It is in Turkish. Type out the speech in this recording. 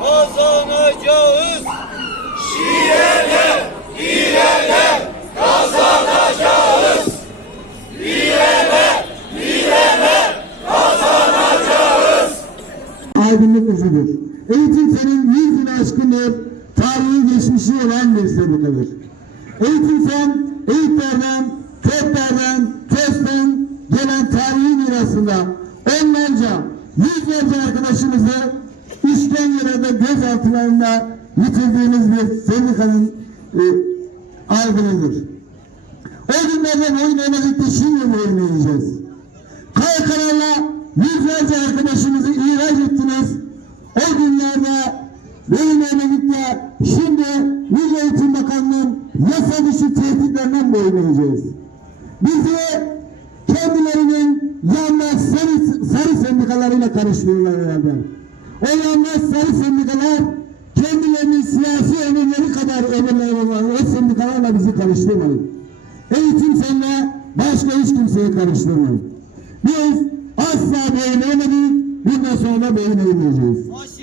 kazanacağız. aydınlık ufudur. Eğitim senin yüz yıl aşkındır, tarihi geçmişi olan bir sendikadır. Eğitim sen, eğitlerden, TED'lerden, TES'ten gelen tarihi mirasında onlarca, yüzlerce arkadaşımızı işkencelerde gözaltılarında yitirdiğimiz bir sendikanın e, aydınıdır. O günlerden oyun oynadık da şimdi mi oynayacağız? Kaya kararla yüzlerce arkadaşımızı ihraç ettiniz. O günlerde benim emeklilikle şimdi Milli Eğitim Bakanlığı'nın yasa dışı tehditlerinden boyun eğeceğiz. Bizi kendilerinin yandaş sarı, sarı sendikalarıyla karıştırıyorlar herhalde. Yandaş sarı sendikalar kendilerinin siyasi emirleri kadar emirleri olan o sendikalarla bizi karıştırmayın. Eğitim senle başka hiç kimseyi karıştırmayın. Biz asla beyin eğmedik, bundan sonra. Baş